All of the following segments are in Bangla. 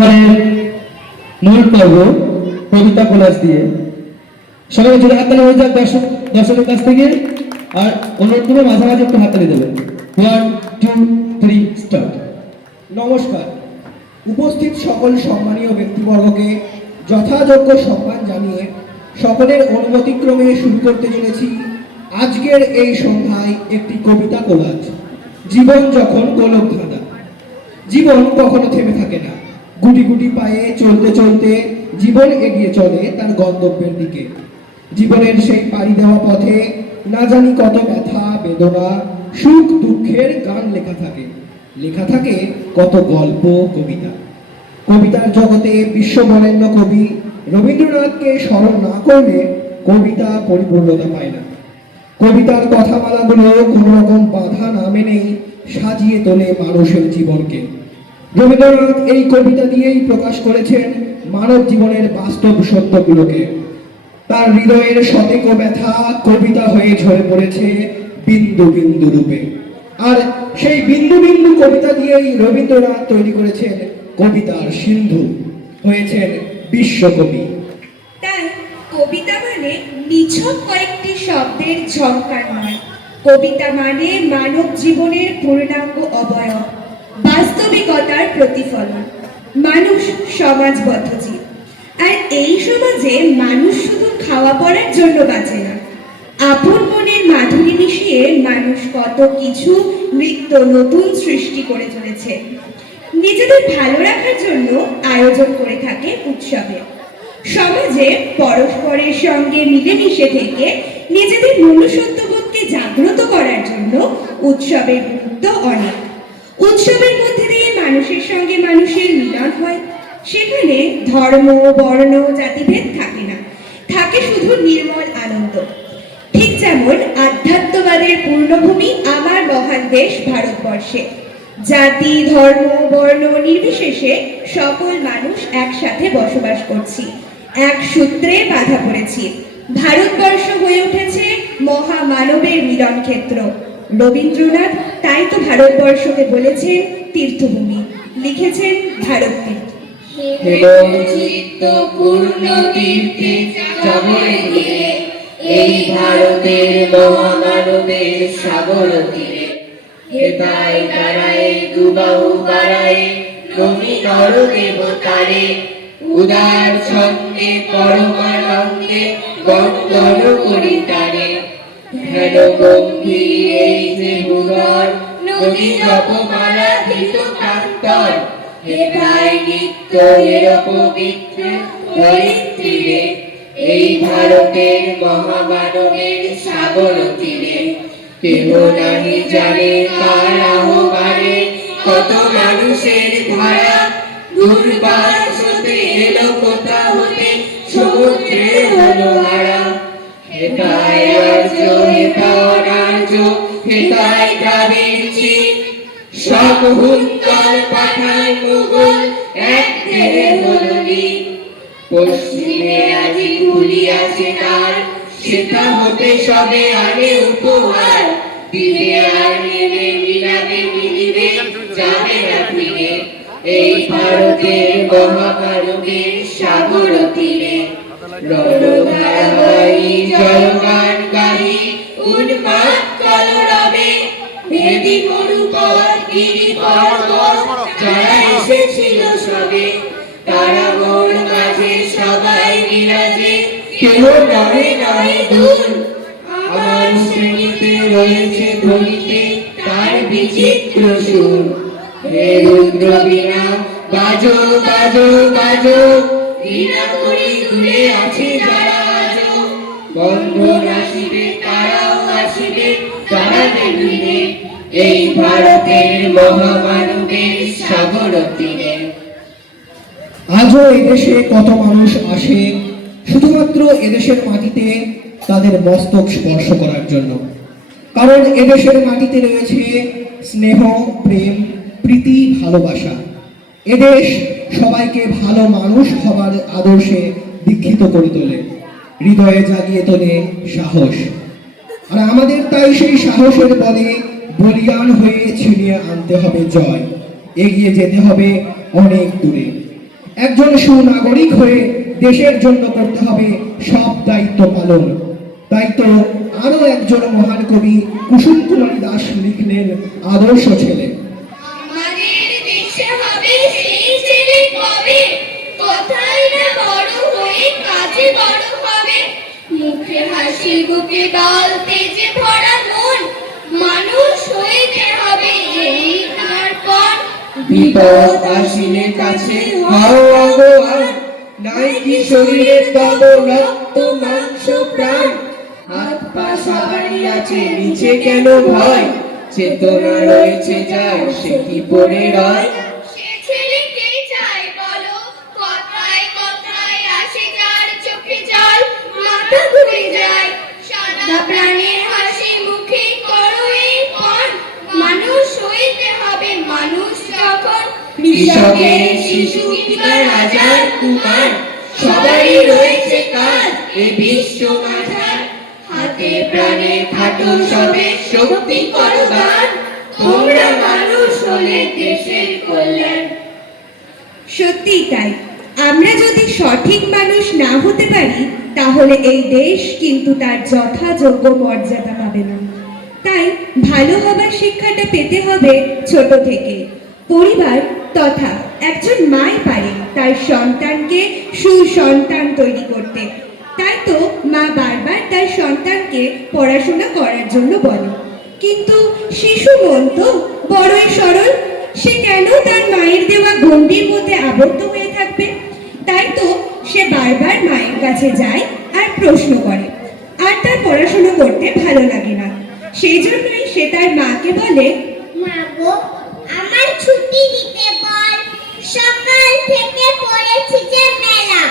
এবারে মূল পর্ব কবিতা কোলাজ দিয়ে সবাই জোরে হাততালি হয়ে যাক দর্শকের কাছ থেকে। আর অনুরোধ করে মাঝামাঝি একটু হাততালি দেবেন। 1 2 3 স্টার্ট। নমস্কার। উপস্থিত সকল সম্মানীয় ব্যক্তিবর্গকে যথাযোগ্য সম্মান জানিয়ে সকলের অনুমতিক্রমে শুরু করতে চলেছি আজকের এই সন্ধ্যায় একটি কবিতা কোলাজ। জীবন যখন গোলকধাঁধা। জীবন কখনো থেমে থাকে না। গুটি গুটি পায়ে চলতে চলতে জীবন এগিয়ে চলে তার গন্তব্যের দিকে। জীবনের সেই পাড়ি দেওয়া পথে না জানি কত ব্যথা বেদনা সুখ দুঃখের গান লেখা থাকে। লেখা থাকে কত গল্প কবিতা। কবিতার জগতে বিশ্ববরেণ্য কবি রবীন্দ্রনাথকে স্মরণ না করলে কবিতা পরিপূর্ণতা পায় না। কবিতার কথামালাগুলো কোনো রকম বাধা না মেনেই সাজিয়ে তোলে মানুষের জীবনকে। রবীন্দ্রনাথ এই কবিতা দিয়েই প্রকাশ করেছেন মানব জীবনের বাস্তব সত্যগুলোকে। তার হৃদয়ের শতেক ব্যথা কবিতা হয়ে ঝরে পড়েছে বিন্দু বিন্দু রূপে। আর সেই বিন্দু বিন্দু কবিতা দিয়েই রবীন্দ্রনাথ তৈরি করেছেন কবিতার সিন্ধু, হয়েছেন বিশ্বকবি। তাই কবিতা মানে নিছক কয়েকটি শব্দের ঝংকার নয়। কবিতা মানে মানব জীবনের পূর্ণাঙ্গ অবয়ব, বাস্তবিকতার প্রতিফলন। মানুষ সমাজবদ্ধ জীব, আর এই সমাজে মানুষ শুধু খাওয়া পড়ার জন্য বাঁচে না। আপন মনের মাধুরী মিশিয়ে মানুষ কত কিছু নিত্য নতুন সৃষ্টি করে চলেছে। নিজেদের ভালো রাখার জন্য আয়োজন করে থাকে উৎসবে। সমাজে পরস্পরের সঙ্গে মিলেমিশে থেকে নিজেদের মনুষ্যত্ববোধকে জাগ্রত করার জন্য উৎসবের গুরুত্ব অনেক। উৎসবের মধ্যে দিয়ে মানুষের সঙ্গে মানুষের মিলন হয়। সেখানে ধর্ম বর্ণ জাতিভেদ থাকে না, থাকে শুধু নির্মল আনন্দ। ঠিক যেমন আধ্যাত্মবাদের পূর্ণভূমি আমার মহান দেশ ভারতবর্ষে জাতি ধর্ম বর্ণ নির্বিশেষে সকল মানুষ একসাথে বসবাস করছি, এক সূত্রে বাঁধা পড়েছি। ভারতবর্ষ হয়ে উঠেছে মহামানবের মিলন ক্ষেত্র। রবীন্দ্রনাথ তাই তো ভারতবর্ষকে বলেছেন তীর্থভূমি, লিখেছেন ভারত তীর্থ। পূর্ণ তীর্থে যাবরে গিয়ে এই ভারতের মহামানবের সাগর তীরে। হেতায় দাঁড়ায় দুবাহু বাড়ায় নমি নর দেবতারে, উদার ছন্দে পরমানন্দে বন্দন করি তারে। ধ্যান গম্ভীর এই যে ভুবন নদী জপমালা ধৃত প্রান্তর, হেতায় নিত্য এর পবিত্র ধরিত্রীরে এই ভারতের মহামানবের সাগর তীরে। কেহ নাহি জানে কার আহ্বানে কত মানুষের ধারা দুর্বাস হতে এলো কোথা হতে সমুদ্রে হলো হারা। হেতায় আর্য হেতা অনার্য হেতায় গ্রামের চিত, সব হুঙ্কার পাঠায় মুঘল এক দেহে হলো নীত। পশ্চিমে আজি খুলিয়াছে দ্বার, সেটা হতে সবে আনে উপহার। দিবে আর নেবে মিলাবে মিলিবে যাবে না ফিরে এই ভারতের মহামানবের সাগর তীরে। রণধারাবাহী জলগান গাহি উন্মাদ কলরবে, ভেদি মরুপথ গিরি পর্বত যারা এসেছিল সবে, তারা মোর মাঝে সবাই বিরাজে কেহ নহে নহে দূর। আমার শ্রেণীতে রয়েছে ধ্বনিতে তার বিচিত্র সুর। হে রুদ্র বীণা বাজো বাজো বাজো, বীণা করি দূরে আছে যারা আজো। বন্ধন আসিবে তারাও আসিবে তারাতে ভিড়ে এই ভারতের মহামানবের সাগর তীরে। আজও এদেশে কত মানুষ আসে শুধুমাত্র এদেশের মাটিতে তাদের মস্তক স্পর্শ করার জন্য। কারণ এদেশের মাটিতে রয়েছে স্নেহ প্রেম প্রীতি ভালোবাসা। এদেশ সবাইকে ভালো মানুষ হবার আদর্শে দীক্ষিত করে তোলে, হৃদয়ে জাগিয়ে তোলে সাহস। আর আমাদের তাই সেই সাহসের বলে বলিয়ান হয়ে ছিনিয়ে আনতে হবে জয়, এগিয়ে যেতে হবে অনেক দূরে। একজন সুনাগরিক হয়ে দেশের জন্য করতে হবে সব দায়িত্ব পালন। তাই তো আরো একজন মহান কবি কুসুম কুমারী দাস লিখলেন আদর্শ ছেলে। আমাদের দেশে হবে সেই ছেলে কবে, কোথায় না বড় হয়ে কাজে বড় হবে। মুখে হাসি বুকে বল তেজে ভরা মন, মানুষ হইতে হবে এই তারপর। বিপদ আসিলে কাছে হও ভগবান, নাই কি শরীরে তব রক্ত মাংস প্রাণ। হাত পা সবারই আছে নিচে কেন ভয়, চেতনা রয়েছে যার সে কি পড়ে রয়। সে ছেলে কে চায় বলো, কথায় কথায় আসে যার চোখে জল, মাথা ঘুরে যায় সাদা প্রাণের হাসি মুখে করো এই পণ। মানুষ হইতে হবে মানুষ যখন, কৃষকের শিশু কিংবা রাজার কুমার, সবারই রয়েছে কাজ এই বিশ্ব মাঝার। হাতে প্রাণে খাটো সবে শক্তি করো দান, তোমরা মানুষ হলে দেশের কল্যাণ। সত্যিই তাই, আমরা যদি সঠিক মানুষ না হতে পারি তাহলে এই দেশ কিন্তু তার যথাযোগ্য মর্যাদা পাবে না। তাই ভালো হবার শিক্ষাটা পেতে হবে ছোট থেকে। পরিবার তথা একজন মাই পারে তার সন্তানকে সুসন্তান তৈরি করতে। তাই তো মা বারবার তার সন্তানকে পড়াশোনা করার জন্য বলে। কিন্তু শিশু মন তো বড়ই সরল, সে কেন তার মায়ের দেওয়া গণ্ডির মধ্যে আবদ্ধ হয়ে থাকবে? তাই তো সে বারবার মায়ের কাছে যায় আর প্রশ্ন করে, আর তার পড়াশোনা করতে ভালো লাগে না। সেই জন্যই সে তার মাকে বলে, মা গো, আমার ছুটি দিতে বল, সকাল থেকে পড়েছি যে মেলা,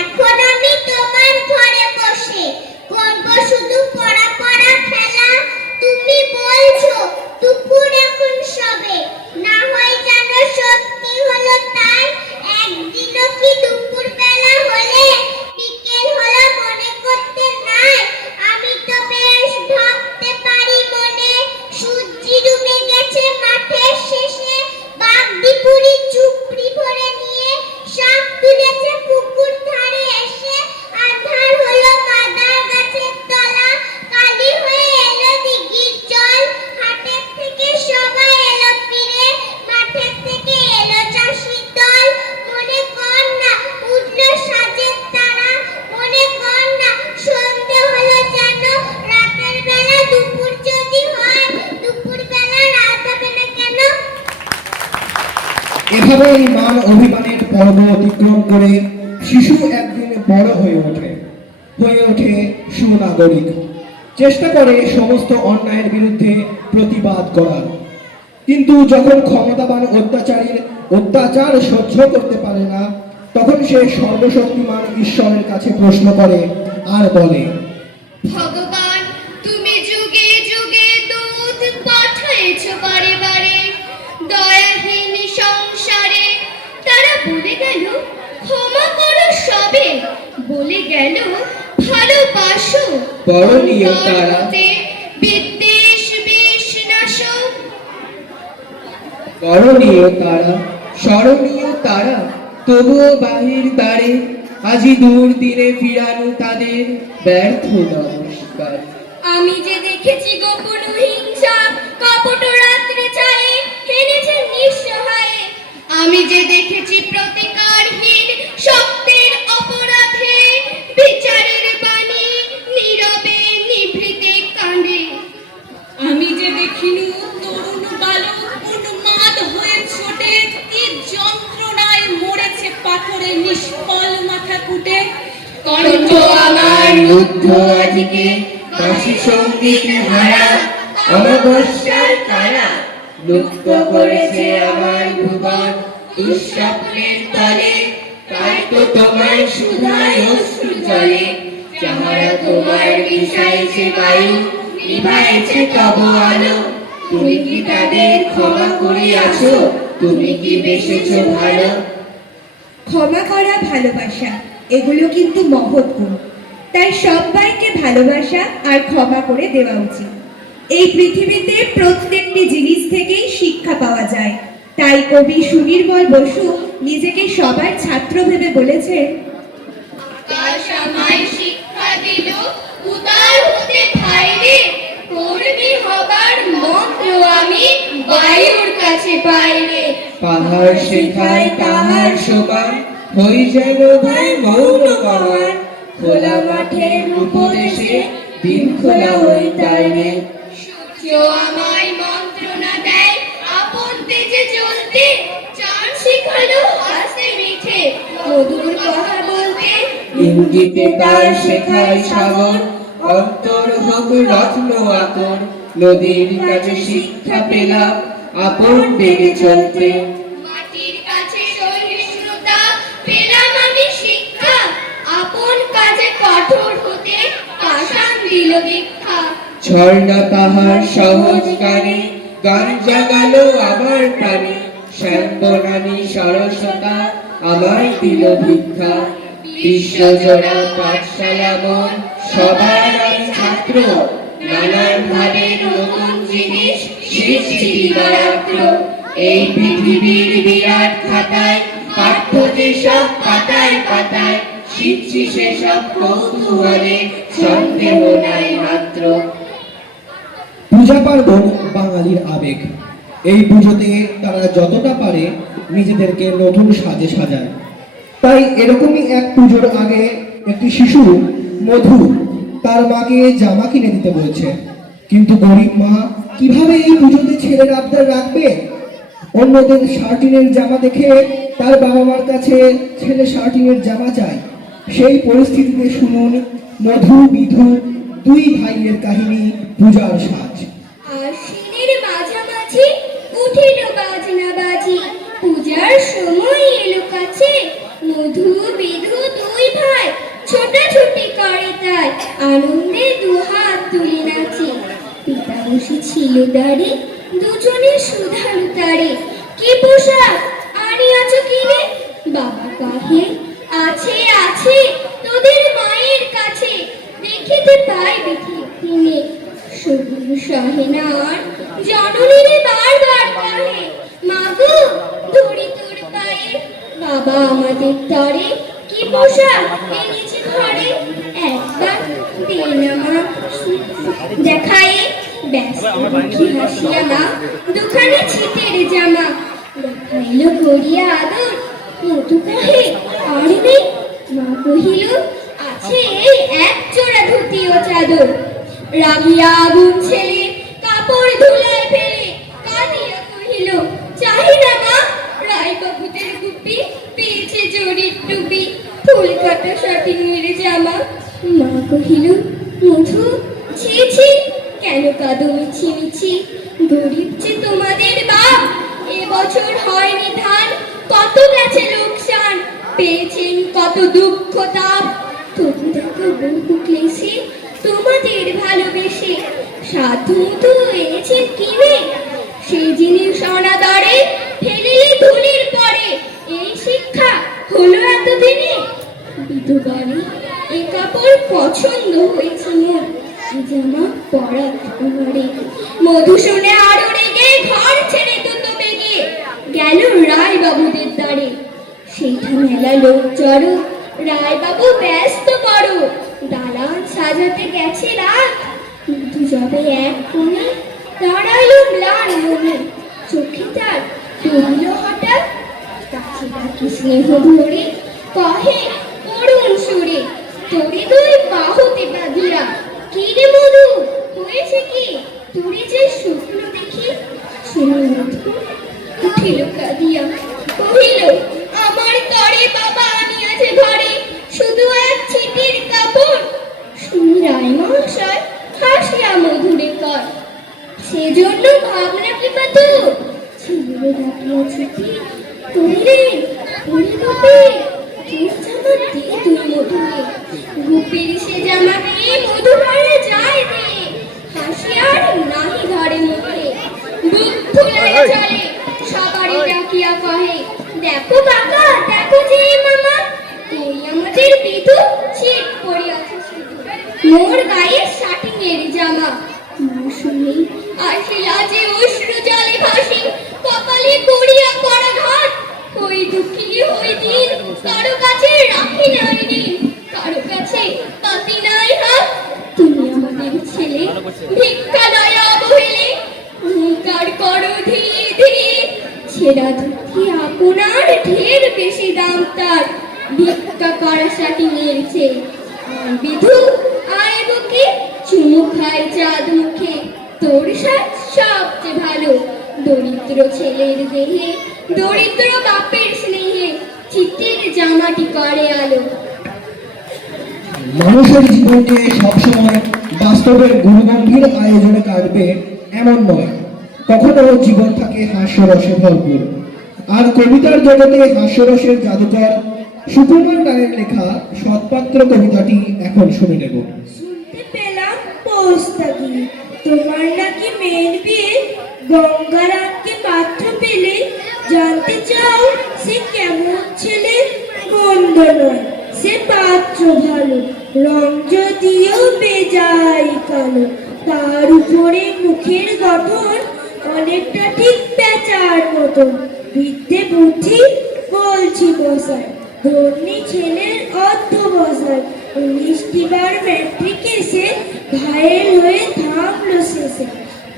এখন আমি তোমার ঘরে বসে করব শুধু পড়া পড়া খেলা। তুমি বলছো দুপুর এখন সবে, না হয় যেন সত্যি হলো তাই। একদিনও কি দুপুর বেলা হলে বিকেল হলো মনে করতে নাই। আমি তো বেশ ভাবতে পারি মনে, সূর্যি ডুবে গেছে মাঠের শেষে, বাগদিপুরি চুপড়ি ভরে নিয়ে সাপ তুলেছে পুকুর ধারে এসে। আন্ধার হলো মাদার গাছের তলা, কালি হয়ে এলো দিঘির জল। হাটের থেকে সবাই এলো ফিরে, মাঠের থেকে এলো চাষির দল। মনে কর না উঠলো সাজের তারা, মনে কর না সন্ধে হলো যেন রাতের বেলা। দুপুর যদি হয় দুপুর বেলা রাত হবে না কেন? এভাবেই মান অভিমানের পর্ব অতিক্রম করে শিশু একদিন বড় হয়ে ওঠে সুনাগরিক। চেষ্টা করে সমস্ত অন্যায়ের বিরুদ্ধে প্রতিবাদ করার। কিন্তু যখন ক্ষমতাবান অত্যাচার সহ্য করতে পারে না, তখন সে সর্বশক্তিমান ঈশ্বরের কাছে প্রশ্ন করে আর বলে, ভগবান, তুমি যুগে যুগে দূত পাঠাইছ বারে বারে দয়াহীন সংসারে। তারা বলে গেল ক্ষমা করো সবে, বলে গেল ভালোবাসো করণীয় তারা। বিদ্বেষ বিষ নাশো। করণীয় তারা, স্মরণীয় তারা, তবুও বাহির দ্বারে আজি দূর দিনে ফিরানো তাদের ব্যর্থ নমস্কার। আমি যে দেখেছি গোপন হিংসা কপট রাত্রে ছায়ে হেনেছে নিঃসহায়ে। আমি যে দেখেছি প্রতিকারহীন শক্তির অপরাধে বিচারের বাণী নীরবে নিভৃতে কাঁদে। আমি যে দেখিনি তরুণ বালক উন্মাদ হয়ে ছোটে, কি যন্ত্রণায় মরেছে পাথরে নিষ্ফল মাথা কুটে। কণ্ঠ আমার রুদ্ধ আজকে বাঁশি সঙ্গীত হারা, অমাবস্যার তারা লুপ্ত করেছে আমার ভুবন দুঃস্বপ্নের তলে। তাই তো তোমার সুধায় অশ্রু জলে, যাহারা তোমার মিশাইছে বায়ু নিভাইছে তব আলো। তুমি কি তাদের ক্ষমা করিয়াছো? তুমি কি বেসেছো ভালো? ক্ষমা করা ভালোবাসা এগুলো কিন্তু মহৎ গুণ। তাই সবাইকে ভালোবাসা আর ক্ষমা করে দেওয়া উচিত। এই পৃথিবীতে প্রত্যেকটি জিনিস থেকেই শিক্ষা পাওয়া যায়, তাই কবি সুনির্মল বসু নিজেকে সবার ছাত্র ভেবে বলেছেন, আকাশ আমায় শিক্ষা দিল উদার হতে ভাইরে, কর্মী হবার মন্ত্র আমি বায়ুর কাছে পাইরে। পাহাড় শেখায় তাহার সমান, হই যেন ভাই মৌন কমান, খোলা মাঠের উপদেশে দিন খোলা হই তাইরে। সূর্য আমায় মন্ত্রণা দেয় আপন তেজে জ্বলতে, চাঁদ শিখালো হাসে মিঠে মধুর কথা বলতে। ইঙ্গিতে তার শেখায় সাগর, অন্তর হোক রত্ন আকর, নদীর কাছে শিক্ষা পেলাম আপন বেগে চলতে। মাটির কাছে সহিষ্ণুতা পেলাম আমি শিক্ষা, আপন কাজে কঠোর হতে পাষাণ দিল দীক্ষা। ঝর্ণা তাহার সহজ গানে গান জাগালো আমার প্রাণে, শ্যামবনানী সরসতা আমার দিল ভিক্ষা। বিশ্বজোড়া পাঠশালা মন সবার আমি ছাত্র, নানান ভাবে নতুন জিনিস সৃষ্টি দিবার আগ্রহ। এই পৃথিবীর বিরাট খাতায় পাঠ্য যেসব পাতায় পাতায়, শিখছি সেসব কৌতূহলে সন্দেহ নাই মাত্র। পূজা পার্বণ বাঙালির আবেগ। এই পুজোতে তারা যতটা পারে নিজেদেরকে নতুন সাজে সাজায়। তাই এরকমই এক পুজোর আগে একটি শিশু মধু তার মাকে জামা কিনে দিতে বলছে, কিন্তু গরিব মা কিভাবে এই পুজোতে ছেলের আবদার রাখবে? অন্যদের শার্টিনের জামা দেখে তার বাবা মার কাছে ছেলে শার্টিনের জামা চায়। সেই পরিস্থিতিতে শুনুন মধু বিধু দুই ভাইয়ের কাহিনী, পূজার সাজ। আশ্বিনের মাঝামাঝি উঠিল বাজনা বাজি, পূজার সময় এলো কাছে, মধু বিধু দুই ভাই ছোটাছুটি করে তাই, আনন্দে দুহাত তুলে নাচে। পিতা বসেছিল দাঁড়ে, দুজনে সুধারু তারে, কি পোশাক আনিয়াছ কিনে? বাবা কাহে, আছে আছে তোদের মায়ের কাছে, দেখিতে পাইবে ঠিক দিনে। সবুজ সহে না আর জননীরে বারবার কহে, মাগো ধরি তোর পায়ে, বাবা আমাদের তরে, কি পোশাক এনেছে ঘরে, একবার দে না মা দেখায়ে। ব্যস্ত মুখী হাসিয়া মা দুখানি ছিটের জামা, দেখাইল করিয়া আদর, মধু কহে আর নেই, মা কহিল আছে এই এক জোড়া ধুতি ও চাদর। রাগিয়া আগুন ছেলে কাপড় ধুলায় ফেলে, কাঁদিয়া কহিল চাহি না মা, রায়বাবুদের গুপি পেয়েছে জরির টুপি, ফুল কাটা শাটিনের জামা। মা কহিল মধু ছি ছি, কেন কাঁদো মিছি মিছি, গরিব যে তোমাদের বাপ, এবছর হয়নি ধান, কত গেছে লোকসান, পেয়েছেন কত দুঃখ তাপ। তবু দেখো বহু ক্লেশে তোমাদের ভালোবেসে, সাধু মতো এনেছেন কিনে, সেই জিনিস অনাদরে ফেলিলে ধুলির পরে, এই শিক্ষা হলো এতদিনে। বিধবারে এ কাপড় পছন্দ হয়েছে মোর, জামা পরা ঘরে। মধু শুনে আরো রেগে ঘর ছেড়ে দ্রুত বেগে গেল রায় বাবুদের দ্বারে। সেইটা মেলা লোক জড়ো, রায় বাবু ব্যস্ত বড়, দালান সাজাতে গেছে রাত। মধু যাবে এক কোণে, দাঁড়াইল ম্লান মনে, চোখে তার পড়িল হঠাৎ, কাছে ডাকি স্নেহ ধরে, কহে করুণ সুরে, তোরে দুই বাহুতে বাঁধিয়া, কি রে মধু হয়েছে কি, তোরে যে শুকনো দেখি। শুনে মধু উঠিল কাঁদিয়া, কহিল আমার তরে বাবা আনিয়াছে ঘরে, শুধু এক ছিটির কাপড়। শুনি রায় মহাশয় হাসিয়া মধুরে কর, সেজন্য ভাবনা কি পাত, ছেলে ডাকিয়া ছুটি কহিলেন ওরে বাপে, তোর জামা দে তুই মধুরে, গুপির সে জামা পেয়ে মধু ঘরে যায় রে, হাসিয়ার নাহি ঘরে মুখে, বুক ফুলাইয়া চলে, সবারই ডাকিয়া কহে দেখো কারো কাছে রাখি নাই ঋণ, কারো কাছে পাতি নাই হাত। তুমি আমাদের ছেলে, ভিক্ষা নয় অবহেলে, অঙ্গীকার করো ধীরে ধীরে। ছেঁড়া ধুতি আপনার ঢের বেশি দাম তার, ভিক্ষা করা সাথী নিয়েছে। আর বিধু আয় বুকে, চুমু খায় চাঁদ মুখে। তোর সাজ সবচেয়ে ভালো, দরিদ্র ছেলের দেহে, দরিদ্র বাপের স্নেহে, চিঠির জামাটি করে আলো। মানুষের জীবনকে সবসময় বাস্তবের গুরুগম্ভীর আয়োজনে কাটবে এমন নয়, কখনো জীবন থাকে হাস্যরসে ভরপুর। আর কবিতার জগতে হাস্যরসের জাদুকর সুকুমার রায়ের লেখা সৎপাত্র কবিতাটি এখন শুনে নেব। শুনতে পেলাম পোস্তাকি, তোমার নাকি মেয়ের বিয়ে, গঙ্গারামকে পাত্র পেলে। জানতে চাও সে কেমন ছেলে? মন্দ নয়, সে পাত্র ভালো, রং যদিও বেজায় কালো। তার উপরে মুখের গঠন অনেকটা ঠিক পেঁচার মতন। বিদ্যে বুদ্ধি বলছি বসায়, ধর্মী ছেলের অধ্যবসায়। 19টি বার ম্যাট্রিক এসে ঘায়েল হয়ে থামলো শেষে।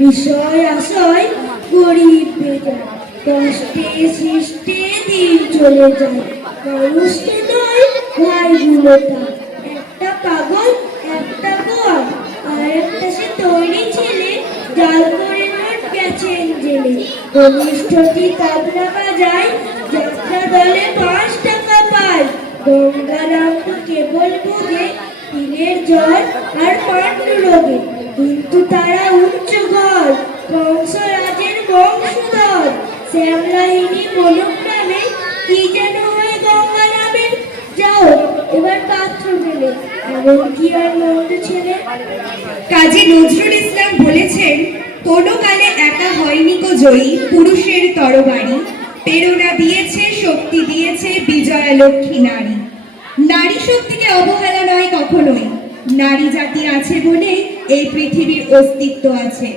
বিষয় আশয় গরিব বেজায়, কষ্টে সৃষ্টে দিন চলে যায়। মানুষ তো নয় ভাইগুলো তার, একটা পাগল একটা গোয়াল, আর একটা সে তৈরি ছেলে, জাল করে নোট গেছেন জেলে। ঘনিষ্ঠটি তবলা বাজায়, যাত্রা দলে 5 টাকা পায়। গঙ্গারাম তো কেবল বোঝে তিলের জল আর পাণ্ডু রোগে, কিন্তু তারা উচ্চ ঘর, কংসরাজের বংশধর। শ্যামলাহিনী মনোগ্রামে কি যেন হয় গঙ্গারামের। যাও এবার পাত্র পেলে, এমন কি আর মন্দ ছেলে? কাজী নজরুল ইসলাম বলেছেন, কোনো কালে একা হয়নি গো জয়ী, পুরুষের তরবারি। প্রেরণা দিয়েছে, শক্তি দিয়েছে বিজয়া লক্ষ্মী নারী। নারী শক্তিকে অবহেলা নয় কখনোই, নারী জাতি আছে বলে এই পৃথিবীর অস্তিত্ব আছে।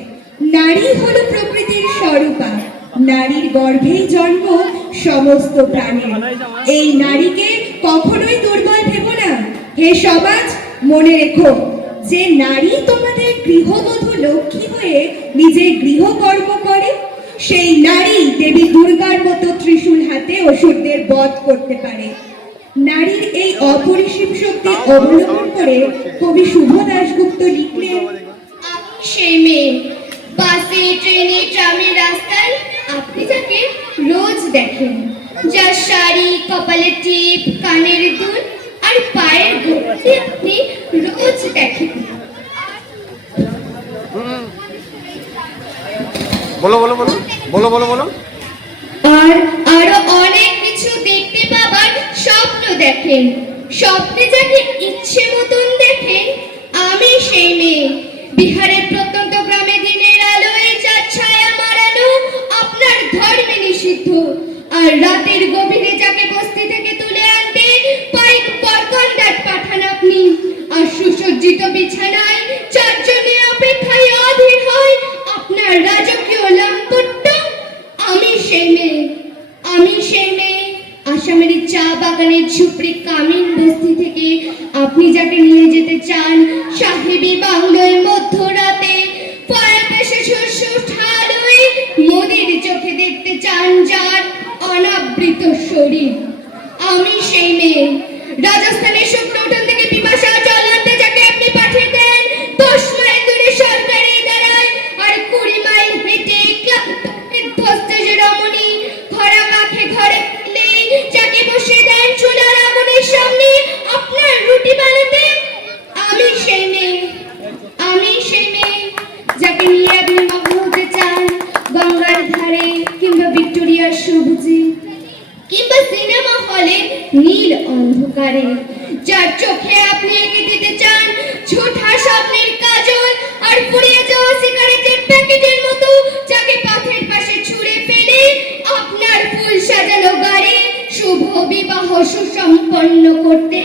নারী হলো প্রকৃতির স্বরূপা, নারীর গর্ভেই জন্ম সমস্ত প্রাণের। এই নারীকে কখনোই দুর্বল ভেবো না। হে সমাজ, মনে রেখো যে নারী তোমাদের গৃহবধূ লক্ষ্মী হয়ে নিজের গৃহকর্ম করে, সেই নারী দেবী দুর্গার মতো ত্রিশূল হাতে অসুরদের বধ করতে পারে। নারীর এই অপরিসীম শক্তি অবলম্বন করে কবি শুভ দাশগুপ্ত লিখলেন, সেই মেয়ে, বাসে ট্রেনে ট্রামের রাস্তায় আপনি যাকে রোজ দেখেন, যার শাড়ি, কপালে টিপ, কানের দুল আর পায়ের গতি আপনি রোজ দেখেন। বলো বলো বলো বলো বলো বলো। আর আরো অনেক কিছু দেখতে পাবার স্বপ্ন দেখেন। স্বপ্নে যাকে ইচ্ছে মতন দেখেন, আমি সেই মেয়ে। বিহারের প্রত্যন্ত গ্রামে দিনের আলোয় চার ছায়া মারানো আপনার ধর্মে নিষিদ্ধ। আর রাতের গভীরে যাকে বস্তি থেকে তুলে আনতে পাইক পরকন্দাট পাঠান আপনি। আর সুসজ্জিত বিছানায় 4 জনের অপেক্ষায় অধীর হয় আপনার রাজকীয় লাম্পট্য। আমি সেই মেয়ে, আমি সেই মেয়ে। আসামের চা বাগানের ঝুপড়ি কামিন বস্তি থেকে আপনি যাকে নিয়ে যেতে চান সাহেবী বাংলোয় মধ্যরাতে, ফয়াকাশে সুরসুর আলোয় মোদির চোখে দেখতে চান যার অনাবৃত শরীর। আমি সেই মেয়ে। রাজস্থানের শুকনো উঠোন থেকে পিপাসা জল আনতে যাকে আপনি পাঠিয়ে দেন 10 মাইল দূরে সরকারি দাঁড়ায়। আর 20 মাইল হেঁটে ক্লান্ত বিধ্বস্ত যে রমণী ঘোড়া কাঁখে ঘরে যাকে বসে দেন চুলার আগুনের সামনে আপনার রুটি বানাতে। আমি সেই মেয়ে, আমি সেই মেয়ে যাকে নিয়ে আপনি মগ্ন হতে চান গঙ্গার ধারে কিংবা ভিক্টোরিয়ার সবুজে কিংবা সিনেমা হলে নীল অন্ধকারে, যার চোখে আপনি এঁকে দিতে চান ঝুঠা স্বপ্নের কাজল আর পুড়িয়ে যাওয়া সিগারেটের প্যাকেটের মতো, যাকে পথের পাশে ছুঁড়ে ফেলে আপনার ফুল সাজানো গাড়ি শুভ বিবাহ সুসম্পন্ন করতে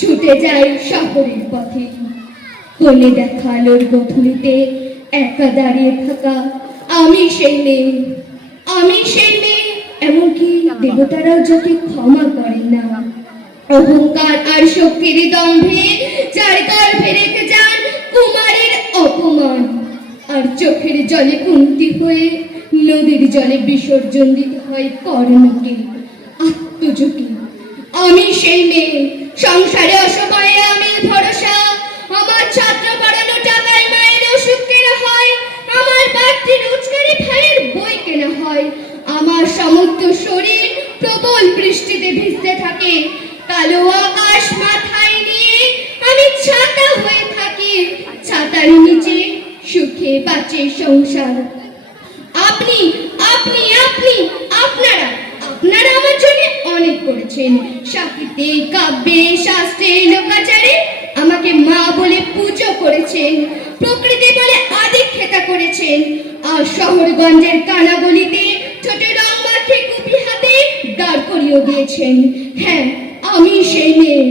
ছুটে যায় শহরের পথে। কোলে দেখা আলোর গধূলিতে একা দাঁড়িয়ে থাকা আমি সেই মেয়ে, আমি সেই মেয়ে। এমনকি দেবতারাও যাকে ক্ষমা করেন না, অহংকার আর শক্তির দম্ভে যার গর্ভে রেখে যান কুমারীর অপমান, আর চোখের জলে কুন্তি হয়ে নদীর জলে বিসর্জন দিতে হয় কর্ণকে আত্মজোটে। আমি সেই মেয়ে, সংসারে অসময়ে আমি ভরসা, আমার ছাত্র পড়ানো টাকায় মায়ের ওষুধ কেনা হয়, আমার বাড়তি রোজগারে ভাইয়ের বই কেনা হয়, আমার সমস্ত শরীর প্রবল বৃষ্টিতে ভিজতে থাকে, কালো আকাশ মাথায় নিয়ে আমি ছাতা হয়ে থাকি, ছাতার নিচে সুখে বাঁচে সংসার। আপনি আপনি আপনি আপনারা আপনারা আমার জন্য অনেক করেছেন, সাহিত্যে, কাব্যে, শাস্ত্রে, লোকাচারে আমাকে মা বলে পুজো করেছেন, প্রকৃতি বলে আদিক্ষেতা করেছেন, আর শহরগঞ্জের কানাগলিতে ছোট রং মাখে কুপি হাতে দাঁড় করিয়ে দিয়েছেন। হ্যাঁ, আমি সেই মেয়ে।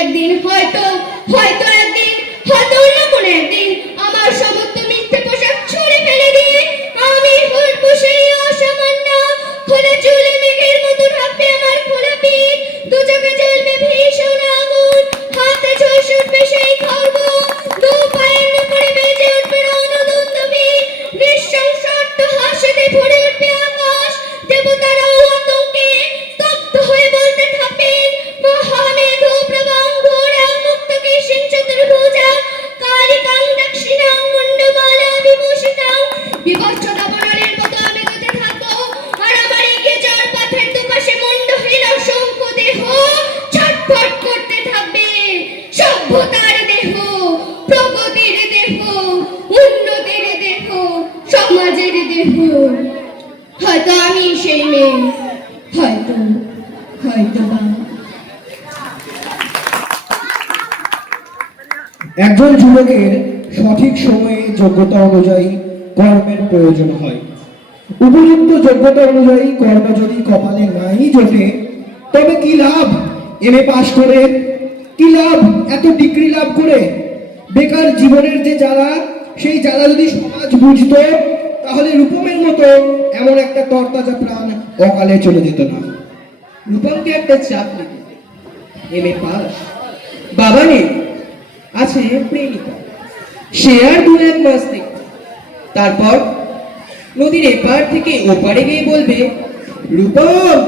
একদিন হয়তো হয়তো একদিন হয়তো অন্য কোনো একদিন আমার সমস্ত মিথ্যে পোশাক ছুঁড়ে ফেলে দিয়ে আমি হইব সেই অসামান্য, খোলা চুলে মেঘের মতো ঢাকবে আমার খোলা পিঠ, দু চোখে জ্বলবে ভীষণ আগুন, হাতে ঝলস উঠবে সেই খর্ব, দু পায়ের উপরে বেজে উঠবে রণদন্দবী, নৃশংস হাসিতে ভরে উঠবে আকাশ, দেবতারাও আতঙ্কে স্তব্ধ হয়ে বলতে থাকবেন, মহামেঘ প্রবাঙ্গর মুক্ত কেশিন চতুর্ভুজা কালিকাং দক্ষিণাং মুন্ডমালা বিভূষিতাং, বিভৎস দাবানলের মতো আমি যেতে থাকবো, আর আমার এগিয়ে যাওয়ার পথের দুপাশে মুন্ডহীন অসংখ্য দেহ ছটফট করতে থাকবে। সভ্যতার দেহ, প্রগতির দেহ, উন্নতির দেহ, সমাজের দেহ। হয়তো আমি সেই মেয়ে, হয়তো হয়তো বা। একজন যুবকের সঠিক সময়ে যোগ্যতা অনুযায়ী কর্মের প্রয়োজন হয়। উপযুক্ত যোগ্যতা অনুযায়ী কর্ম যদি কপালে নাই জোটে, তবে কি লাভ এমএ পাশ করে, কি লাভ এত ডিগ্রি লাভ করে? বেকার জীবনের যে জ্বালা, সেই জ্বালা যদি সমাজ বুঝতো, তাহলে রূপমের মতো এমন একটা তরতাজা প্রাণ অকালে চলে যেত না। রূপমকে একটা চাকরি, এমএ পাস, বাবা নেই, আছে প্রেমিকা, সে আর 2-1 মাস থেকে, তারপর নদীর এপার থেকে ওপারে গিয়ে বলবে, রূপম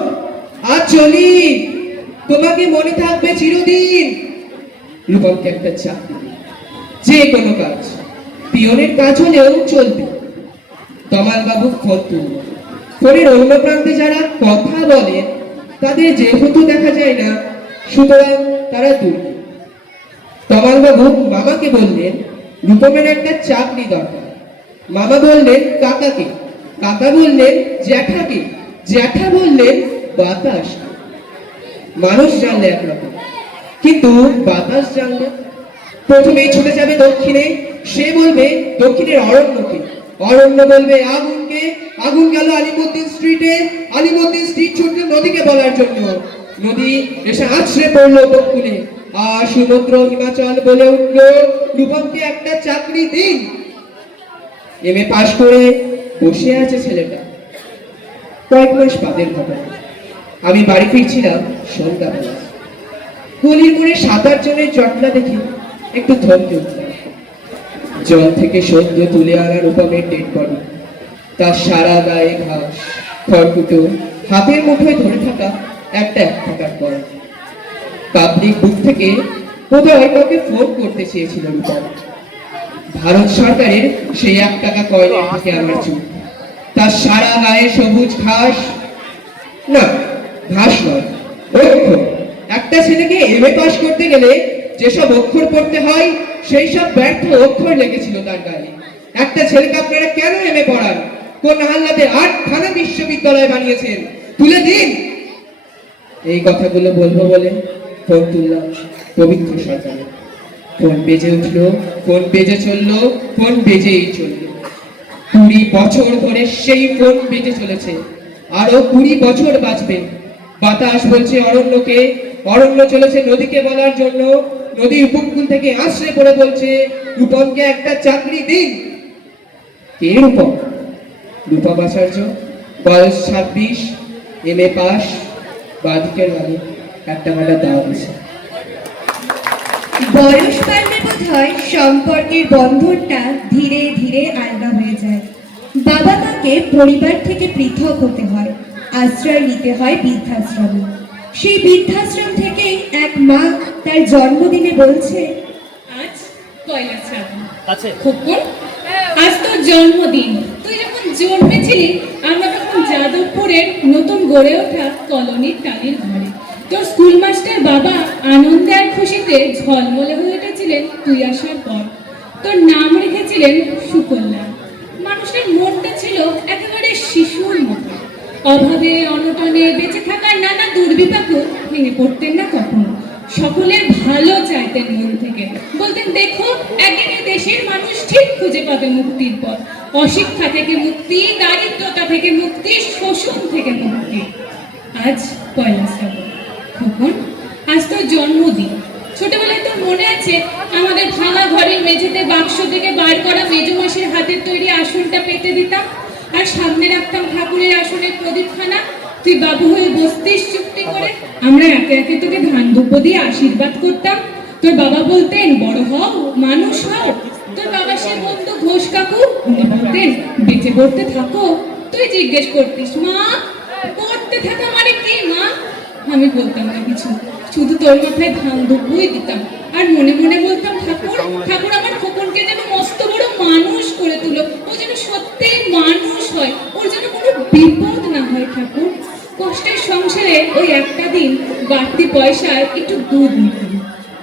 আজ চলি, তোমাকে মনে থাকবে চিরদিন। রূপমকে একটা চাকরি, যে কোনো কাজ, পিয়নের কাজ হলেও চলবে। তমাল বাবু ফোন তুলল, ফোনের অন্য প্রান্তে যারা কথা বলে তাদের যেহেতু দেখা যায় না, সুতরাং তারা দূর। তমাল বাবু মামাকে বললেন, রূপমের একটা চাকরি দরকার। মামা বললেন কাকাকে, কাকা বললেন জ্যাঠাকে, জ্যাঠা বললেন বাতাস। মানুষ জানলে একরকম, কিন্তু বাতাস জানলে প্রথমেই ছুটে যাবে দক্ষিণে, সে বলবে দক্ষিণের অরণ্যকে, অরণ্য বলবে আগুনকে, আগুন গেল আলিমুদ্দিন স্ট্রিটে, আলিমুদ্দিন স্ট্রিট ছুটল নদীকে বলার জন্য, নদী এসে আছড়ে পড়লো দক্ষিণে, আর সমুদ্র হিমাচল বলে উঠল, রূপমকে একটা চাকরি দিন। এমএ পাশ করে বসে আছে ছেলেটা। কয়েক মাস বাদের ঘটনা, আমি বাড়ি ফিরছিলাম সন্ধ্যাবেলা, গলির মোড়ে 7-8 জনের জটলা দেখি একটু থমকে উঠলাম। জল থেকে সদ্য তুলে আনা রূপমের ডেড বডি, তার সারা গায়ে ঘাস, খড়কুটো, হাতের মুঠোয় ধরে থাকা একটা 1 টাকার কয়েন। পাবলিক বুক থেকে বোধহয় কাউকে ফোন করতে চেয়েছিল রূপম। ভারত সরকারের সেই 1 টাকা কয়েনের থেকে আমার চুপ, তার সারা গায়ে সবুজ ঘাস, না ঘাস নয়, অক্ষর। একটা ছেলেকে এমএ পাস করতে গেলে যেসব অক্ষর পড়তে হয়, সেই সব ব্যর্থ অক্ষর লেগেছিল তার গায়ে। একটা ছেলেকে আপনারা কেন এমএ পড়ান? কোন হাল্লাতে 8খানা বিশ্ববিদ্যালয় বানিয়েছেন, তুলে দিন। এই কথাগুলো বলবো বলে ফোন তুললাম পবিত্র সরকারে। ফোন বেজে উঠলো, ফোন বেজে চললো, ফোন বেজেই চললো। 20 বছর ধরে সেই ফোন বেজে চলেছে, আরো 20 বছর বাঁচবে। বাতাস বলছে অরণ্যকে, অরণ্য চলেছে নদীকে বলার জন্য, নদী উপকূল থেকে আশ্রে পড়ে বলছে, রূপমকে একটা চাকরি দিন। কে রূপম? রূপম আচার্য, বয়স 26, এমএ পাস, বাদিকের বাড়ি, একটা ম্যাডাম দাওয়াত আছে। বয়স বাড়লে বোধ হয় সম্পর্কের বন্ধনটা ধীরে ধীরে আলগা হয়ে যায়। বাবা মাকে পরিবার থেকে পৃথক হতে হয়, আশ্রয় নিতে হয় বৃদ্ধাশ্রমে। সেই বৃদ্ধাশ্রম থেকেই এক মা তার জন্মদিনে বলছে, আজ পয়লা শ্রাবণ। খোকন, আজ তোর জন্মদিন। তুই যখন জন্মেছিলি আমরা তখন যাদবপুরের নতুন গড়ে ওঠা কলোনির টালির ঘরে। তোর স্কুল মাস্টার বাবা আনন্দে আর খুশিতে ঝলমলে হয়ে উঠেছিলেন তুই আসার পর। তোর নাম রেখেছিলেন সুকন্যা। মানুষের মনটা ছিল একেবারে শিশুর মতো। অভাবে অনটনে বেঁচে থাকার নানা দুর্বিপাকও ভেঙে পড়তেন না কখনো। সকলের ভালো চাইতেন মন থেকে, বলতেন দেখো একদিন এই দেশের মানুষ ঠিক খুঁজে পাবে মুক্তির পথ। অশিক্ষা থেকে মুক্তি, দারিদ্রতা থেকে মুক্তি, শোষণ থেকে মুক্তি। আজ পয়লা শ্রাবণ। খোকন, আজ তোর জন্মদিন। ছোটবেলায় তোর মনে আছে আমাদের ভাঙা ঘরের মেঝেতে বাক্স থেকে বার করা মেজো মাসের হাতের তৈরি আসনটা পেতে দিতাম, আর সামনে রাখতাম ঠাকুরের আসনের প্রদীপখানা। তুই বাবু হয়ে বসতিস চুক্তি করে, আমরা একে একে তোকে ধান দুব্য দিয়ে আশীর্বাদ করতাম। তোর বাবা বলতেন বড় হও, মানুষ হও। তোর বাবা সে বন্ধু ঘোষ কাকু, উনি বলতেন বেঁচে পড়তে থাকো। তুই জিজ্ঞেস করতিস মা পড়তে থাকা মানে কি মা? আমি বলতাম না কিছু, শুধু তোর মাথায় ধান দুব্বই দিতাম আর মনে মনে বলতাম ঠাকুর ঠাকুর আমার খোকনকে যেন মস্ত বড় মানুষ করে তুলো, ও যেন সত্যি মানুষ হয়, ওর যেন কোনো বিপদ না হয় ঠাকুর। কষ্টের সংসারে ওই একটা দিন বাড়তি পয়সায় একটু দুধ নিতাম,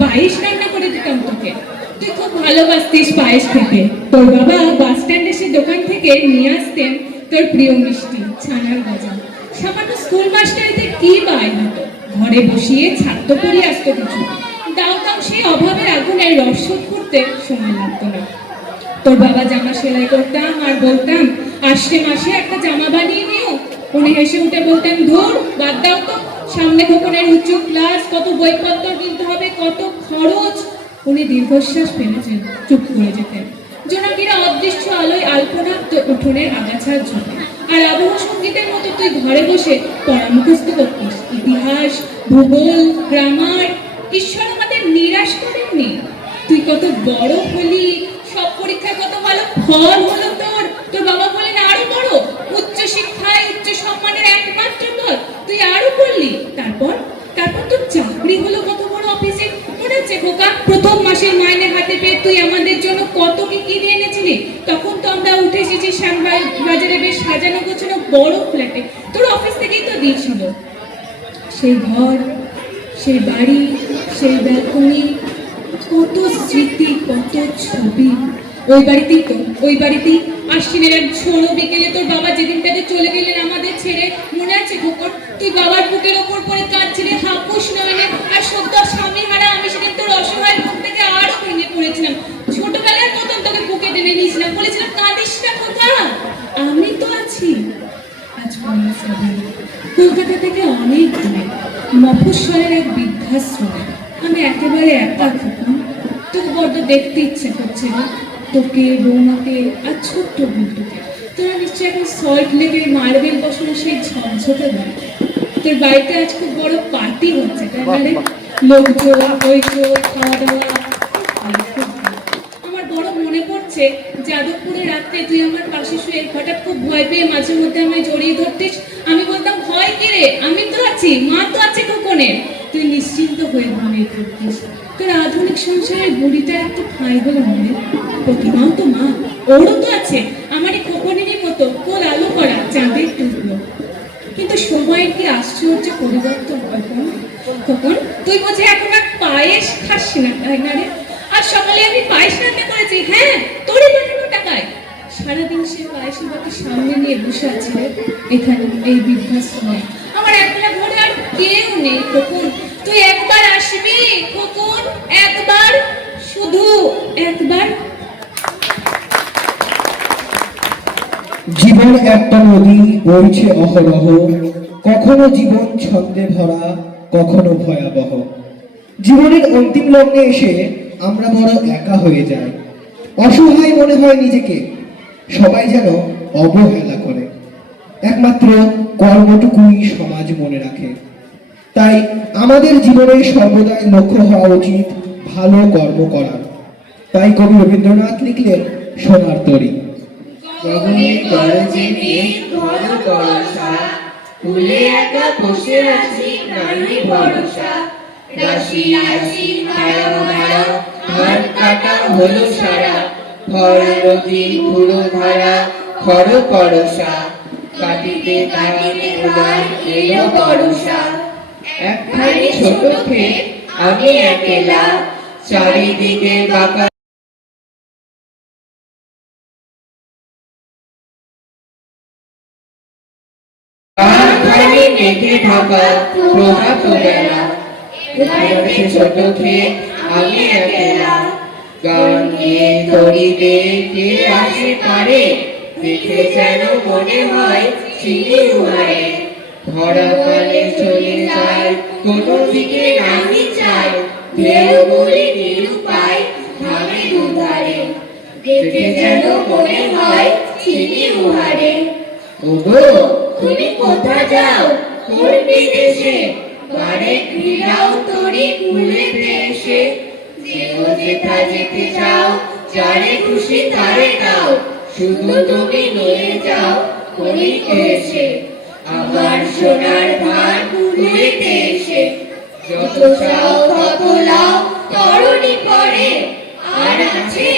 পায়েস রান্না করে দিতাম তোকে। তুই খুব ভালোবাসতিস পায়েস খেতে। তোর বাবা বাস স্ট্যান্ডে সে দোকান থেকে নিয়ে আসতেন তোর প্রিয় মিষ্টি ছানার গজা। সামান্য স্কুল মাস্টারিতে কি পায় হতো, ঘরে বসিয়ে ছাত্র পড়িয়ে আসতো কিছু। দাওতাম সেই অভাবের আগুনে রসদ করতে সময় লাগতো না। তোর বাবা জামা সেলাই করতাম আর বলতাম আসছে মাসে একটা জামা বানিয়ে নিও। উনি হেসে উঠে বলতেন ধুর বাদ দাও তো, সামনে খোকনের উচ্চ ক্লাস, কত বইপত্র কিনতে হবে, কত খরচ। উনি দীর্ঘশ্বাস ফেলেছেন, চুপ করে যেতেন। জোনাকিরা অদৃশ্য আলোয় আলপনা উঠোনের আগাছার ঝোঁকে, আর আবহ সঙ্গীতের মতো তুই ঘরে বসে পড়া মুখস্থ করতিস, ইতিহাস, ভূগোল, গ্রামার। ঈশ্বর আমাদের নিরাশ করেননি। তুই কত বড় হলি, সব পরীক্ষায় কত ভালো ফল হলো তোর। তোর বাবা বলেন আরো বড়, উচ্চ শিক্ষায় উচ্চ সম্মানের একমাত্র পথ, তুই আরো করলি। তারপর তারপর তোর চাকরি হলো কত বড় অফিসে। মনে আছে খোকা, প্রথম মাসের মাইনে হাতে পেয়ে তুই আমাদের জন্য কত কি কিনে এনেছিলি। তখন তো আমরা উঠে এসেছি শ্যামবাই বাজারে বেশ সাজানো গোছানো বড় ফ্ল্যাটে, তোর অফিস থেকেই তো দিয়েছিল। সেই ঘর, সেই বাড়ি, সেই ব্যালকনি, কত স্মৃতি, কত ছবি। ওই বাড়িতেই আশ্বিনের এক ঝোড়ো বিকেলে তোর বাবা যেদিনটাতে চলে গেলেন আমাদের ছেড়ে, মনে আছে খোকন? তুই বাবার বুকের ওপর পড়ে কাঁদছিলি হাপুস নয়নে, আর সদ্য স্বামী হারা আমি সেদিন তোর অসহায় মুখ থেকে আরো ভেঙে পড়েছিলাম। ছোটবেলার মতন তোকে বুকে টেনে নিয়েছিলাম, বলেছিলাম কাঁদিস না খোকা, আমি তো আছি। আজ পয়লা শ্রাবণ, কলকাতা থেকে অনেক দূরে মফস্বলের এক বৃদ্ধাশ্রমে আমি একেবারে একা খোকন। তোকে বড্ড দেখতে ইচ্ছে করছে না, তোকে, বৌমাকে আর ছোট্ট বুলটুকে। তোরা নিশ্চয়ই এখন সল্ট লেকের মার্বেল বসানো সেই ঝকঝকে বাড়ি। তোর বাড়িতে আজ খুব বড় পার্টি হচ্ছে, তাই না রে? লোকজন, হইচই, খাওয়া দাওয়া। আমার বড় মনে পড়ছে যাদবপুরে রাত্রে তুই আমার পাশে শুয়ে হঠাৎ খুব ভয় পেয়ে মাঝে মধ্যে আমায় জড়িয়ে ধরতিস। আমি বলতাম ভয় কি রে, আমি তো আছি, মা তো আছে খোকনের। তুই নিশ্চিন্ত হয়ে ঘুমিয়ে পড়তিস। তোর আধুনিক সংসারের বুড়িটার একটু ঠাঁই হলো মনে, প্রতিমাও তো মা, ওরও তো আছে আমারই খোকনেরই মতো কোল আলো করা চাঁদের টুকরো। কিন্তু সময়ের কি আশ্চর্য পরিবর্তন খোকন। তুই বোঝে এখন আর পায়েস খাস না, তাই না রে? আর সকালে আমি পায়েস রান্না করেছি, হ্যাঁ তোরই পাঠানো টাকায়। সারাদিন সে পায়েসের বাটি সামনে নিয়ে বসে আছে এখানে এই বৃদ্ধাশ্রমে। আমার একলা ঘরে আর কেউ নেই খোকন। তুই একবার আসবি খোকন, একবার, শুধু একবার। জীবন একটা নদী বইছে অহরহ, কখনো জীবন ছন্দে ভরা, কখনো ভয়াবহ। জীবনের অন্তিম লগ্নে এসে আমরা বড় একা হয়ে যাই, অসহায় মনে হয় নিজেকে। সবাই যেন অবহেলা করে, একমাত্র কর্মটুকুই সমাজ মনে রাখে। তাই আমাদের জীবনের সর্বদাই লক্ষ্য হওয়া উচিত ভালো কর্ম করার। তাই কবি রবীন্দ্রনাথ লিখলেন সোনার তরী। গগনে গরজে মেঘ ঘন বর্ষা, ফুলে একা বসে আছি নাহি ভরসা। রাশি রাশি ভাড়া ভাড়া, ধান কাটা হলো সারা। খর নদী ঘুরো ধারা, খর পরশা। কাটিতে কাটিতে উড়াল এলো বর্ষা। একখানি ছোট ক্ষেত আমি একেলা, চারিদিকে বাঁকা মেঘে ঢাকা প্রভাত বেলা। একখানি ছোট ক্ষেত আমি একেলা, গান গেয়ে তরিবে কে আসে পারে। দেখে যেন মনে হয় চিনি উহারে। ভরা কালে চলে যায় কোনো দিকে নাহি চায়। ঢেউ বলি নিরুপায় থামে দুধারে। দেখে যেন মনে হয় চিনি উহারে। ওগো তুমি কোথা যাও কোন বিদেশে, বারে ঘিরাও তরি ভুলেতে এসে। যেও যেথা যেতে চাও, যারে খুশি তারে দাও। শুধু তুমি নিয়ে যাও করিতে এসে, আমার সোনার ধান কুড়িতে এসে। যত চাও তত লাও তরণী পরে, আর আছে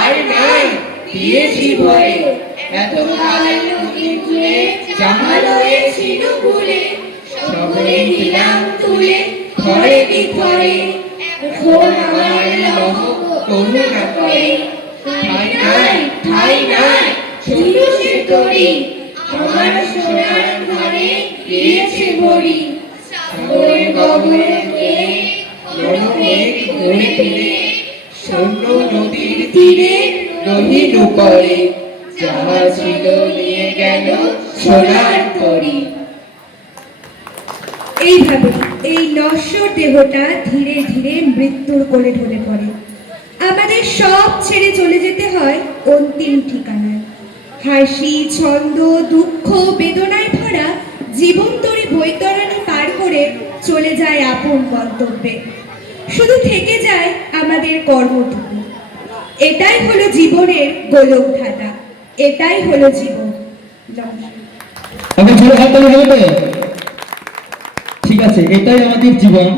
আর নাই দিয়েছি ভরে। এত কাল নদী ঘুরে যাহা রয়েছিল ভুলে, সকলে দিলাম তুলে ঘরে বিঘরে। এখন আমার লহ করুণা করে, ঠাই নাই ঠাই নাই শুধু সে তরি। আমার সোনার ঘরে দিয়েছে ভরি। সাগরে গগনে ঘিরে মেঘ ঘুরে ফিরে, শূন্য নদীর তীরে রহিল পরে। যাহা ছিল নিয়ে গেল সোনার তরি। এইভাবে এই নশ্বর দেহটা ধীরে ধীরে মৃত্যুর কোলে ঢলে পড়ে। আমাদের সব ছেড়ে চলে যেতে হয় অন্তিম ঠিকানায়। হাসি ছন্দ দুঃখ বেদনায় ভরা জীবন তরি বৈতরণী পার করে চলে যায় আপন গন্তব্যে। শুধু থেকে যায় আমাদের কর্মটুকু। এটাই হলো জীবনের গোলক ধাঁধা, এটাই হলো জীবন। নমস্কার। এখন ছোট হাততালি হবে তো? ঠিক আছে, এটাই আমাদের জীবন।